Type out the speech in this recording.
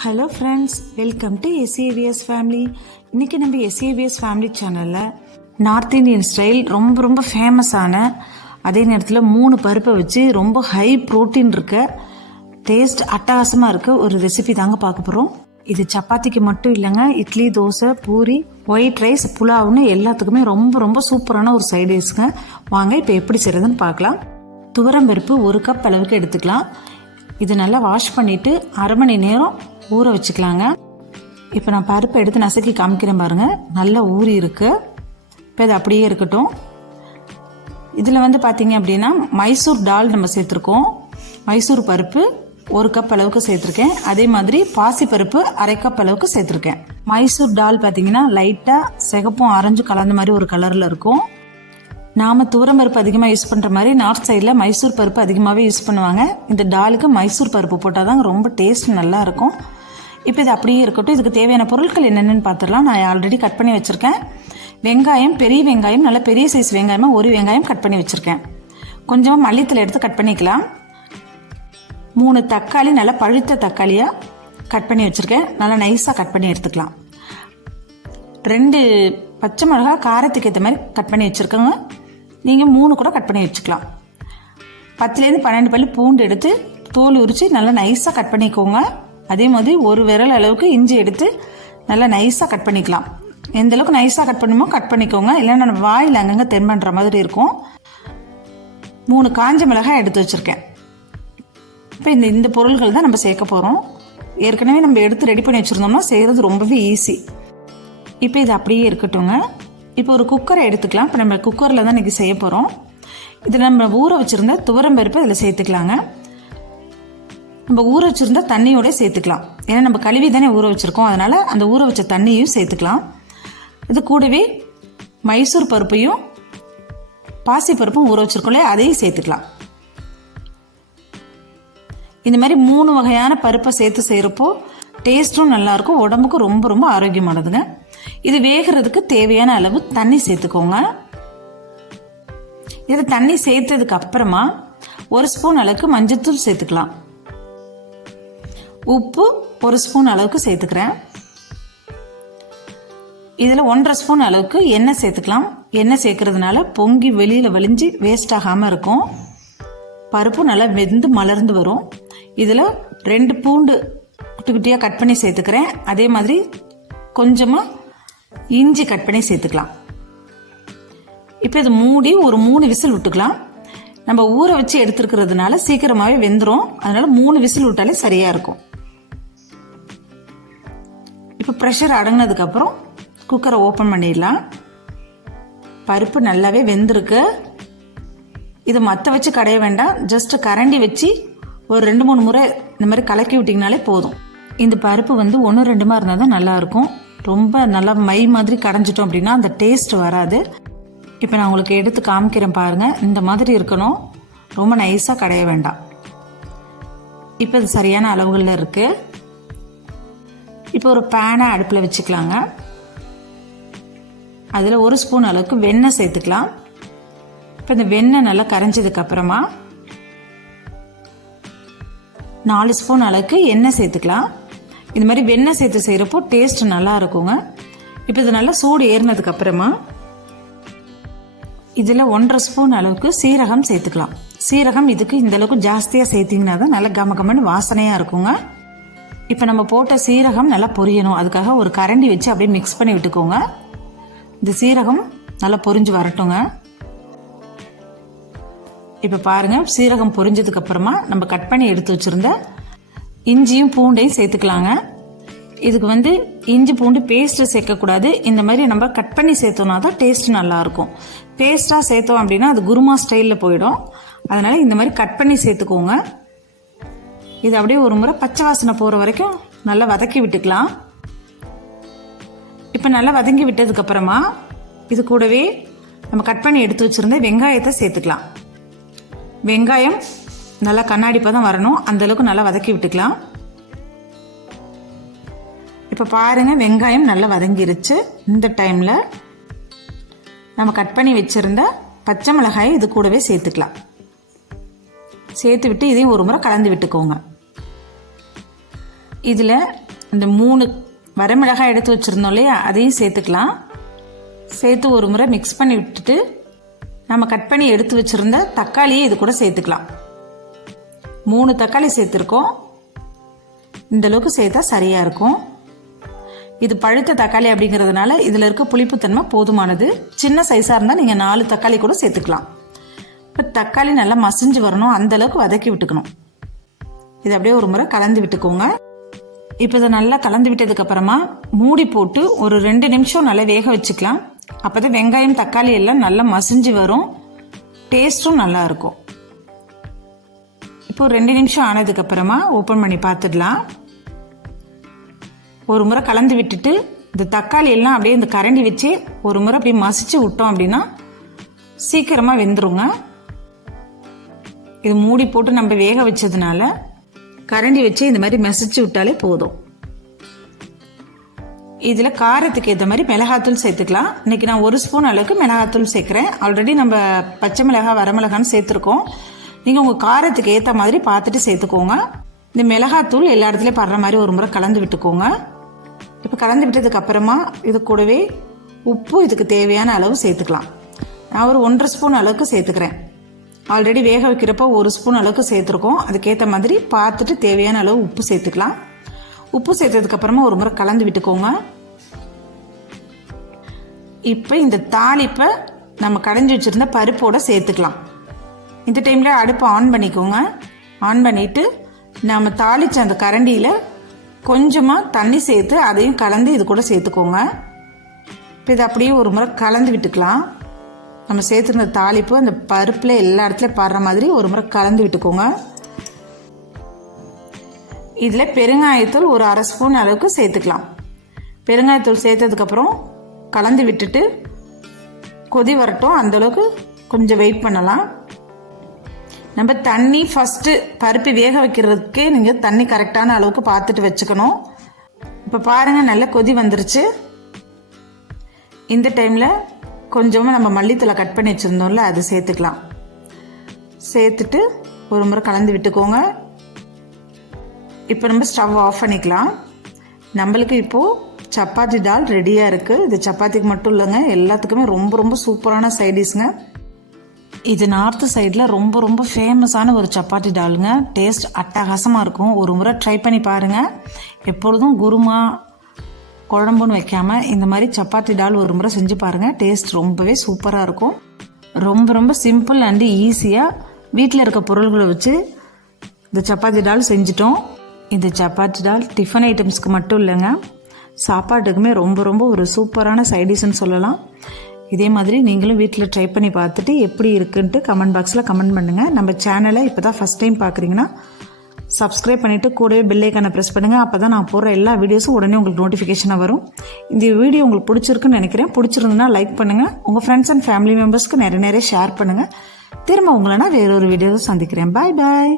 Hello friends, welcome to SAVS family. இன்றைக்கி நம்ம SAVS family சேனலில் நார்த் இந்தியன் ஸ்டைல் ரொம்ப ஃபேமஸான, அதே நேரத்தில் 3 பருப்பை வச்சு ரொம்ப ஹை ப்ரோட்டீன் இருக்க, டேஸ்ட் அட்டகாசமாக இருக்க ஒரு ரெசிபி தாங்க பார்க்க போகிறோம். இது சப்பாத்திக்கு மட்டும் இல்லைங்க, இட்லி, தோசை, பூரி, ஒயிட் ரைஸ், புலாவ்னு எல்லாத்துக்குமே ரொம்ப சூப்பரான ஒரு சைட் டிஷ்ங்க. வாங்க இப்போ எப்படி செய்கிறதுன்னு பார்க்கலாம். துவரம் பருப்பு 1 கப் அளவுக்கு எடுத்துக்கலாம். இது நல்லா வாஷ் பண்ணிவிட்டு அரை மணி நேரம் ஊற வச்சுக்கலாங்க. இப்போ நான் பருப்பை எடுத்து நசுக்கி காமிக்கிறேன் பாருங்கள், நல்லா ஊறி இருக்கு. இப்போ இது அப்படியே இருக்கட்டும். இதில் பார்த்தீங்க அப்படின்னா மைசூர் டால் நம்ம சேர்த்துருக்கோம். மைசூர் பருப்பு 1 கப் அளவுக்கு சேர்த்துருக்கேன். அதே மாதிரி பாசி பருப்பு 1/2 கப் அளவுக்கு சேர்த்துருக்கேன். மைசூர் டால் பார்த்தீங்கன்னா லைட்டாக சிகப்பும் ஆரஞ்சு கலந்த மாதிரி ஒரு கலரில் இருக்கும். நாம் துவரம் பருப்பு அதிகமாக யூஸ் பண்ணுற மாதிரி நார்த் சைடில் மைசூர் பருப்பு அதிகமாகவே யூஸ் பண்ணுவாங்க. இந்த டாலுக்கு மைசூர் பருப்பு போட்டால் தான் ரொம்ப டேஸ்ட் நல்லா இருக்கும். இப்போ இது அப்படியே இருக்கட்டும். இதுக்கு தேவையான பொருட்கள் என்னென்னு பார்த்துடலாம். நான் ஆல்ரெடி கட் பண்ணி வச்சுருக்கேன். வெங்காயம், பெரிய வெங்காயம், நல்ல பெரிய சைஸ் வெங்காயமாக 1 வெங்காயம் கட் பண்ணி வச்சுருக்கேன். கொஞ்சமாக மல்லித்தலை எடுத்து கட் பண்ணிக்கலாம். 3 தக்காளி, நல்லா பழுத்த தக்காளியாக கட் பண்ணி வச்சுருக்கேன். நல்லா நைஸாக கட் பண்ணி எடுத்துக்கலாம். 2 பச்சை மிளகா காரத்துக்கு ஏற்ற மாதிரி கட் பண்ணி வச்சுருக்கோங்க. நீங்கள் 3 கூட கட் பண்ணி வச்சுக்கலாம். 10லேருந்து 12 பல்லு பூண்டு எடுத்து தோல் உரித்து நல்லா நைஸாக கட் பண்ணிக்கோங்க. அதே மாதிரி 1 விரல் அளவுக்கு இஞ்சி எடுத்து நல்லா நைஸாக கட் பண்ணிக்கலாம். எந்த அளவுக்கு நைஸாக கட் பண்ணுமோ கட் பண்ணிக்கோங்க, இல்லைன்னா நம்ம வாயில் அங்கங்கே தென்பண்ற மாதிரி இருக்கும். 3 காஞ்ச மிளகாய் எடுத்து வச்சுருக்கேன். இப்போ இந்த பொருள்கள் தான் நம்ம சேர்க்க போகிறோம். ஏற்கனவே நம்ம எடுத்து ரெடி பண்ணி வச்சுருந்தோம்னா செய்கிறது ரொம்பவே ஈஸி. இப்போ இது அப்படியே இருக்கட்டுங்க. இப்போ ஒரு குக்கரை எடுத்துக்கலாம். இப்போ நம்ம குக்கரில் தான் இன்றைக்கி செய்ய போகிறோம். இதில் நம்ம ஊற வச்சுருந்த துவரம் பருப்பு இதில் சேர்த்துக்கலாங்க. நம்ம ஊற வச்சுருந்த தண்ணியோட சேர்த்துக்கலாம். ஏன்னா நம்ம கழுவி தானே ஊற வச்சுருக்கோம், அதனால் அந்த ஊற வச்ச தண்ணியும் சேர்த்துக்கலாம். இது கூடவே மைசூர் பருப்பையும் பாசி பருப்பும் ஊற வச்சுருக்கோம்ல, அதையும் சேர்த்துக்கலாம். இந்த மாதிரி 3 வகையான பருப்பை சேர்த்து செய்கிறப்போ டேஸ்ட்டும் நல்லாயிருக்கும், உடம்புக்கு ரொம்ப ஆரோக்கியமானதுங்க. இது வேகிறதுக்கு தேவையான அளவு தண்ணி சேர்த்துக்கோங்க. இது தண்ணி சேர்த்ததுக்கு அப்புறமா 1 ஸ்பூன் அளவுக்கு மஞ்சள்தூள் சேர்த்துக்கலாம். உப்பு 1 ஸ்பூன் அளவுக்கு சேர்த்துக்கிறேன். இதில் 1.5 ஸ்பூன் அளவுக்கு எண்ணெய் சேர்த்துக்கலாம். எண்ணெய் சேர்க்கறதுனால பொங்கி வெளியில் வலிஞ்சு வேஸ்ட் ஆகாமல் இருக்கும். பருப்பு நல்லா வெந்து மலர்ந்து வரும். இதில் 2 பூண்டு குட்டி குட்டியாக கட் பண்ணி சேர்த்துக்கிறேன். அதே மாதிரி கொஞ்சமாக இஞ்சி கட் பண்ணி சேர்த்துக்கலாம். இப்போ இது மூடி ஒரு 3 விசில் விட்டுக்கலாம். நம்ம ஊற வச்சு எடுத்துருக்கிறதுனால சீக்கிரமாகவே வெந்துடும். அதனால 3 விசில் விட்டாலே சரியாக இருக்கும். இப்போ ப்ரெஷர் அடங்கினதுக்கப்புறம் குக்கரை ஓப்பன் பண்ணிடலாம். பருப்பு நல்லாவே வெந்திருக்கு. இதை மற்ற வச்சு கடைய வேண்டாம், ஜஸ்ட் கரண்டி வச்சு ஒரு 2-3 முறை இந்த மாதிரி கலக்கி விட்டிங்கனாலே போதும். இந்த பருப்பு 1-2 இருந்தால் தான் நல்லாயிருக்கும். ரொம்ப நல்லா மை மாதிரி கடைஞ்சிட்டோம் அப்படின்னா அந்த டேஸ்ட் வராது. இப்போ நான் உங்களுக்கு எடுத்து காமிக்கிறேன் பாருங்கள். இந்த மாதிரி இருக்கணும், ரொம்ப நைஸாக கடைய வேண்டாம். இப்போ இது சரியான அளவுகளில் இருக்குது. இப்போ ஒரு பேனை அடுப்பில் வச்சுக்கலாங்க. அதில் 1 ஸ்பூன் அளவுக்கு வெண்ணெய் சேர்த்துக்கலாம். இப்போ இந்த வெண்ணெய் நல்லா கரைஞ்சதுக்கு அப்புறமா 4 ஸ்பூன் அளவுக்கு எண்ணெய் சேர்த்துக்கலாம். இது மாதிரி வெண்ணெய் சேர்த்து செய்கிறப்போ டேஸ்ட் நல்லா இருக்குங்க. இப்போ இது நல்லா சூடு ஏறினதுக்கு அப்புறமா இதில் 1.5 ஸ்பூன் அளவுக்கு சீரகம் சேர்த்துக்கலாம். சீரகம் இதுக்கு இந்த அளவுக்கு ஜாஸ்தியாக சேர்த்திங்கன்னா தான் நல்லா கமகமன்னு வாசனையாக இருக்குங்க. இப்போ நம்ம போட்ட சீரகம் நல்லா பொரியணும். அதுக்காக ஒரு கரண்டி வச்சு அப்படியே மிக்ஸ் பண்ணி விட்டுக்கோங்க. இந்த சீரகம் நல்லா பொரிஞ்சு வரட்டுங்க. இப்போ பாருங்கள், சீரகம் பொரிஞ்சதுக்கு அப்புறமா நம்ம கட் பண்ணி எடுத்து வச்சுருந்த இஞ்சியும் பூண்டையும் சேர்த்துக்கலாங்க. இதுக்கு இஞ்சி பூண்டு பேஸ்ட்டு சேர்க்கக்கூடாது. இந்த மாதிரி நம்ம கட் பண்ணி சேர்த்தோம்னா தான் டேஸ்ட் நல்லாயிருக்கும். பேஸ்ட்டாக சேர்த்தோம் அப்படின்னா அது குருமா ஸ்டைலில் போயிடும். அதனால் இந்த மாதிரி கட் பண்ணி சேர்த்துக்கோங்க. இது அப்படியே ஒரு முறை பச்சை வாசனை போகிற வரைக்கும் நல்லா வதக்கி விட்டுக்கலாம். இப்போ நல்லா வதங்கி விட்டதுக்கப்புறமா இது கூடவே நம்ம கட் பண்ணி எடுத்து வச்சுருந்த வெங்காயத்தை சேர்த்துக்கலாம். வெங்காயம் நல்லா கண்ணாடி பதம் வரணும், அந்தளவுக்கு நல்லா வதக்கி விட்டுக்கலாம். இப்போ பாருங்கள், வெங்காயம் நல்லா வதங்கிருச்சு. இந்த டைமில் நம்ம கட் பண்ணி வச்சுருந்த பச்சை மிளகாயை இது கூடவே சேர்த்துக்கலாம். சேர்த்து விட்டு இதையும் ஒரு முறை கலந்து விட்டுக்கோங்க. இதில் இந்த 3 வரமிளகாய் எடுத்து வச்சுருந்தோம் இல்லையா, அதையும் சேர்த்துக்கலாம். சேர்த்து ஒரு முறை மிக்ஸ் பண்ணி விட்டுட்டு நம்ம கட் பண்ணி எடுத்து வச்சுருந்த தக்காளியை இது கூட சேர்த்துக்கலாம். 3 தக்காளி சேர்த்துருக்கோம். இந்தளவுக்கு சேர்த்தா சரியாக இருக்கும். இது பழுத்த தக்காளி அப்படிங்கிறதுனால இதில் இருக்க புளிப்புத்தன்மை போதுமானது. சின்ன சைஸாக இருந்தால் நீங்கள் 4 தக்காளி கூட சேர்த்துக்கலாம். இப்போ தக்காளி நல்லா மசிஞ்சு வரணும், அந்தளவுக்கு வதக்கி விட்டுக்கணும். இது அப்படியே ஒரு முறை கலந்து விட்டுக்கோங்க. இப்போ இதை நல்லா கலந்து விட்டதுக்கப்புறமா மூடி போட்டு ஒரு 2 நிமிஷம் நல்லா வேக வச்சுக்கலாம். அப்போ தான் வெங்காயம் தக்காளி எல்லாம் நல்லா மசிஞ்சு வரும், டேஸ்ட்டும் நல்லா இருக்கும். இப்போ 2 நிமிஷம் ஆனதுக்கப்புறமா ஓப்பன் பண்ணி பார்த்துடலாம். ஒரு முறை கலந்து விட்டுட்டு இந்த தக்காளி எல்லாம் அப்படியே இந்த கரண்டி வச்சு ஒரு முறை அப்படியே மசிச்சு விட்டோம் அப்படின்னா சீக்கிரமாக வெந்துருங்க. இது மூடி போட்டு நம்ம வேக வச்சதுனால கரண்டி வச்சு இந்த மாதிரி மசிச்சு விட்டாலே போதும். இதில் காரத்துக்கு ஏற்ற மாதிரி மிளகாத்தூள் சேர்த்துக்கலாம். இன்னைக்கு நான் 1 ஸ்பூன் அளவுக்கு மிளகாத்தூள் சேர்க்குறேன். ஆல்ரெடி நம்ம பச்சை மிளகாய் வரமிளகான்னு சேர்த்துருக்கோம். நீங்கள் உங்கள் காரத்துக்கு ஏற்ற மாதிரி பார்த்துட்டு சேர்த்துக்கோங்க. இந்த மிளகாத்தூள் எல்லா இடத்துலையும் படுற மாதிரி ஒரு முறை கலந்து விட்டுக்கோங்க. இப்போ கலந்து விட்டதுக்கு அப்புறமா இது கூடவே உப்பு இதுக்கு தேவையான அளவு சேர்த்துக்கலாம். நான் ஒரு 1.5 ஸ்பூன் அளவுக்கு சேர்த்துக்கிறேன். ஆல்ரெடி வேக வைக்கிறப்ப 1 ஸ்பூன் அளவுக்கு சேர்த்துருக்கோம். அதுக்கேற்ற மாதிரி பார்த்துட்டு தேவையான அளவு உப்பு சேர்த்துக்கலாம். உப்பு சேர்த்ததுக்கு அப்புறமா ஒரு முறை கலந்து விட்டுக்கோங்க. இப்போ இந்த தாளிப்பை நம்ம கடைஞ்சி வச்சிருந்த பருப்போட சேர்த்துக்கலாம். இந்த டைமில் அடுப்பை ஆன் பண்ணிக்கோங்க. ஆன் பண்ணிவிட்டு நம்ம தாளித்த அந்த கரண்டியில் கொஞ்சமாக தண்ணி சேர்த்து அதையும் கலந்து இது கூட சேர்த்துக்கோங்க. இப்போ இதை அப்படியே ஒரு முறை கலந்து விட்டுக்கலாம். நம்ம சேர்த்துருந்த தாளிப்பு அந்த பருப்பில் எல்லா இடத்துலையும் படுற மாதிரி ஒரு முறை கலந்து விட்டுக்கோங்க. இதில் பெருங்காயத்தூள் ஒரு 1/2 ஸ்பூன் அளவுக்கு சேர்த்துக்கலாம். பெருங்காயத்தூள் சேர்த்ததுக்கப்புறம் கலந்து விட்டுட்டு கொதி வரட்டும், அந்தளவுக்கு கொஞ்சம் வெயிட் பண்ணலாம். நம்ம தண்ணி ஃபஸ்ட்டு பருப்பு வேக வைக்கிறதுக்கே நீங்கள் தண்ணி கரெக்டான அளவுக்கு பார்த்துட்டு வச்சுக்கணும். இப்போ பாருங்கள், நல்ல கொதி வந்துருச்சு. இந்த டைமில் கொஞ்சமாக நம்ம மல்லித்தலை கட் பண்ணி வச்சுருந்தோம்ல, அது சேர்த்துக்கலாம். சேர்த்துட்டு ஒரு முறை கலந்து விட்டுக்கோங்க. இப்போ நம்ம ஸ்டவ் ஆஃப் பண்ணிக்கலாம். நம்மளுக்கு இப்போது சப்பாத்தி டால் ரெடியாக இருக்குது. இது சப்பாத்திக்கு மட்டும் இல்லைங்க, எல்லாத்துக்குமே ரொம்ப ரொம்ப சூப்பரான சைடிஷ்ங்க. இது நார்த்து சைடில் ரொம்ப ரொம்ப ஃபேமஸான ஒரு சப்பாத்தி டாலுங்க. டேஸ்ட் அட்டகாசமாக இருக்கும். ஒரு முறை ட்ரை பண்ணி பாருங்கள். எப்பொழுதும் குருமா குழம்புன்னு வைக்காமல் இந்த மாதிரி சப்பாத்தி டால் ஒரு முறை செஞ்சு பாருங்கள். டேஸ்ட் ரொம்பவே சூப்பராக இருக்கும். ரொம்ப ரொம்ப சிம்பிள் அண்டு ஈஸியாக வீட்டில் இருக்க பொருள்களை வச்சு இந்த சப்பாத்தி டால் செஞ்சிட்டோம். இந்த சப்பாத்தி டால் டிஃபன் ஐட்டம்ஸ்க்கு மட்டும் இல்லைங்க, சாப்பாட்டுக்குமே ரொம்ப ரொம்ப ஒரு சூப்பரான சைடிஷ்னு சொல்லலாம். இதே மாதிரி நீங்களும் வீட்டில் ட்ரை பண்ணி பார்த்துட்டு எப்படி இருக்குன்ட்டு கமெண்ட் பாக்ஸில் கமெண்ட் பண்ணுங்கள். நம்ம சேனலை இப்போ தான் ஃபஸ்ட் டைம் பார்க்குறீங்கன்னா சப்ஸ்கிரைப் பண்ணிவிட்டு கூடவே பெல் ஐக்கானை ப்ரெஸ் பண்ணுங்கள். அப்போ தான் நான் போடுற எல்லா வீடியோஸும் உடனே உங்களுக்கு நோட்டிஃபிகேஷனாக வரும். இந்த வீடியோ உங்களுக்கு பிடிச்சிருக்குன்னு நினைக்கிறேன். பிடிச்சிருந்துன்னா லைக் பண்ணுங்கள். உங்கள் ஃப்ரெண்ட்ஸ் அண்ட் ஃபேமிலி மெம்பர்ஸ்க்கு நிறைய ஷேர் பண்ணுங்கள். திரும்ப உங்களை நான் வேறொரு வீடியோவை சந்திக்கிறேன். பாய் பாய்.